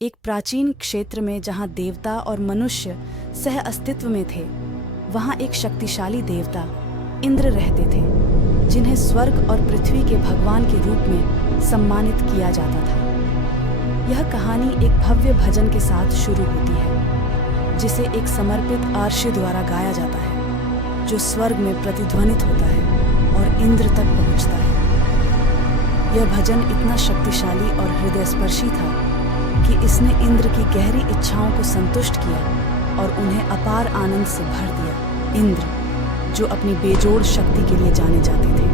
एक प्राचीन क्षेत्र में जहाँ देवता और मनुष्य सह अस्तित्व में थे, वहाँ एक शक्तिशाली देवता इंद्र रहते थे, जिन्हें स्वर्ग और पृथ्वी के भगवान के रूप में सम्मानित किया जाता था। यह कहानी एक भव्य भजन के साथ शुरू होती है, जिसे एक समर्पित आर्षी द्वारा गाया जाता है, जो स्वर्ग में प्रतिध्वनित होता है और इंद्र तक पहुँचता है। यह भजन इतना शक्तिशाली और हृदयस्पर्शी था कि इसने इंद्र की गहरी इच्छाओं को संतुष्ट किया और उन्हें अपार आनंद से भर दिया। इंद्र, जो अपनी बेजोड़ शक्ति के लिए जाने जाते थे,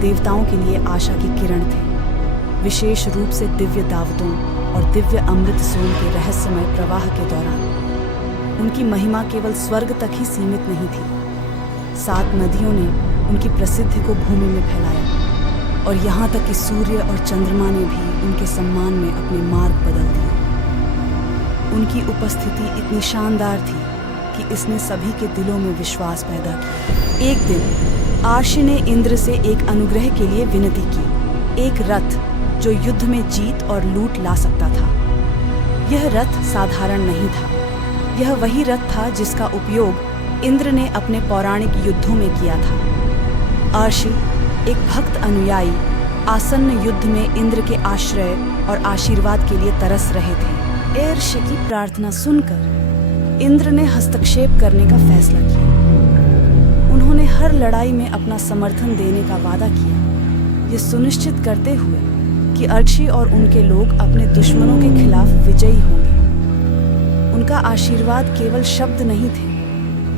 देवताओं के लिए आशा की किरण थे, विशेष रूप से दिव्य दावतों और दिव्य अमृत सोम के रहस्यमय प्रवाह के दौरान। उनकी महिमा केवल स्वर्ग तक ही सीमित नहीं थी। 7 नदियों ने उनकी प्रसिद्धि को भूमि में फैलाया और यहाँ तक कि सूर्य और चंद्रमा ने भी उनके सम्मान में अपने मार्ग बदल दिए। उनकी उपस्थिति इतनी शानदार थी कि इसने सभी के दिलों में विश्वास पैदा किया। एक दिन आर्षी ने इंद्र से एक अनुग्रह के लिए विनती की, एक रथ जो युद्ध में जीत और लूट ला सकता था। यह रथ साधारण नहीं था, यह वही रथ था जिसका उपयोग इंद्र ने अपने पौराणिक युद्धों में किया था। आर्षी, एक भक्त अनुयायी, आसन्न युद्ध में इंद्र के आश्रय और आशीर्वाद के लिए तरस रहे थे। आर्षी की प्रार्थना सुनकर इंद्र ने हस्तक्षेप करने का फैसला किया। उन्होंने हर लड़ाई में अपना समर्थन देने का वादा किया, ये सुनिश्चित करते हुए कि आर्षी और उनके लोग अपने दुश्मनों के खिलाफ विजयी होंगे। उनका आशीर्वाद केवल शब्द नहीं थे,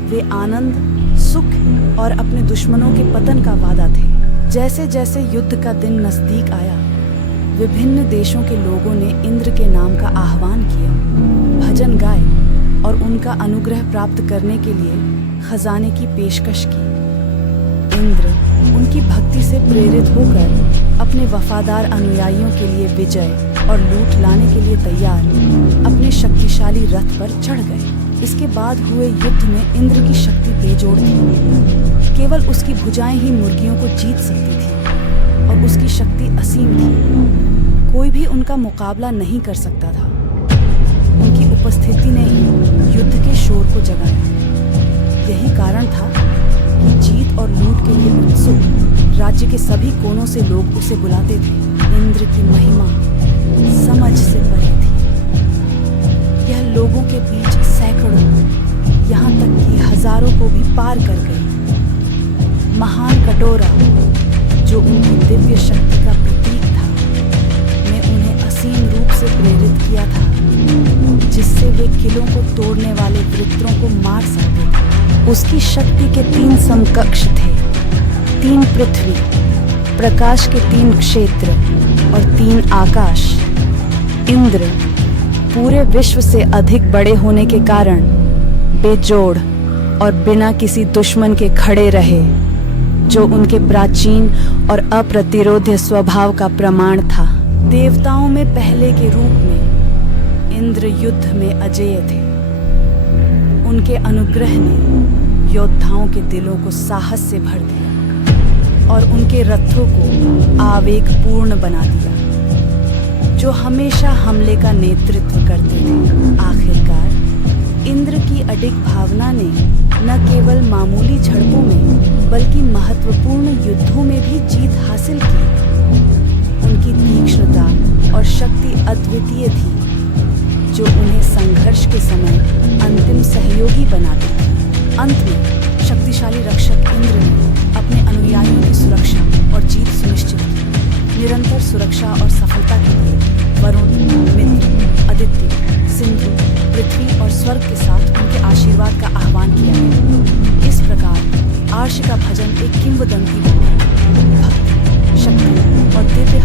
वे आनंद, सुख और अपने दुश्मनों के पतन का वादा थे। जैसे जैसे युद्ध का दिन नजदीक आया, विभिन्न देशों के लोगों ने इंद्र के नाम का आह्वान किया, भजन गाए और उनका अनुग्रह प्राप्त करने के लिए खजाने की पेशकश की। इंद्र उनकी भक्ति से प्रेरित होकर अपने वफादार अनुयायियों के लिए विजय और लूट लाने के लिए तैयार अपने शक्तिशाली रथ पर चढ़ गए। इसके बाद हुए युद्ध में इंद्र की शक्ति बेजोड़ थी। केवल उसकी भुजाएं ही मुर्गियों को जीत सकती थी और उसकी शक्ति असीम थी। कोई भी उनका मुकाबला नहीं कर सकता था। उनकी उपस्थिति ने ही युद्ध के शोर को जगाया। यही कारण था कि जीत और लूट के लिए उत्सुक राज्य के सभी कोनों से लोग उसे बुलाते थे। इंद्र की महिमा समझ से परे थी। यह लोगों के बीच सैकड़ों, यहाँ तक कि हजारों को भी पार कर गई। महान कटोरा, जो उनकी दिव्य शक्ति का प्रतीक था, ने उन्हें असीम रूप से प्रेरित किया था, जिससे वे किलों को तोड़ने वाले वृत्रों को मार सकते थे। उसकी शक्ति के 3 समकक्ष थे, 3 पृथ्वी, प्रकाश के 3 क्षेत्र और 3 आकाश। इंद्र पूरे विश्व से अधिक बड़े होने के कारण बेजोड़ और बिना किसी दुश्मन के खड़े रहे, जो उनके प्राचीन और अप्रतिरोध्य स्वभाव का प्रमाण था। देवताओं में पहले के रूप में इंद्र युद्ध में अजेय थे। उनके अनुग्रह ने योद्धाओं के दिलों को साहस से भर दिया और उनके रथों को आवेगपूर्ण बना दिया, जो हमेशा हमले का नेतृत्व करते थे। आखिरकार इंद्र की अडिग भावना ने न केवल मामूली झड़पों में बल्कि महत्वपूर्ण युद्धों में भी जीत हासिल की। उनकी तीक्ष्णता और शक्ति अद्वितीय थी, जो उन्हें संघर्ष के समय अंतिम सहयोगी बनाती थी। अंत में शक्तिशाली रक्षक इंद्र ने अपने अनुयायियों की सुरक्षा और जीत सुनिश्चित की। निरंतर सुरक्षा और सफलता के लिए वरुण, मित्र, आदित्य, सिंधु, पृथ्वी और स्वर्ग के साथ उनके आशीर्वाद का आह्वान किया है। इस प्रकार आर्षी का भजन एक किंवदंती बन गया। भक्ति, शक्ति और दिव्य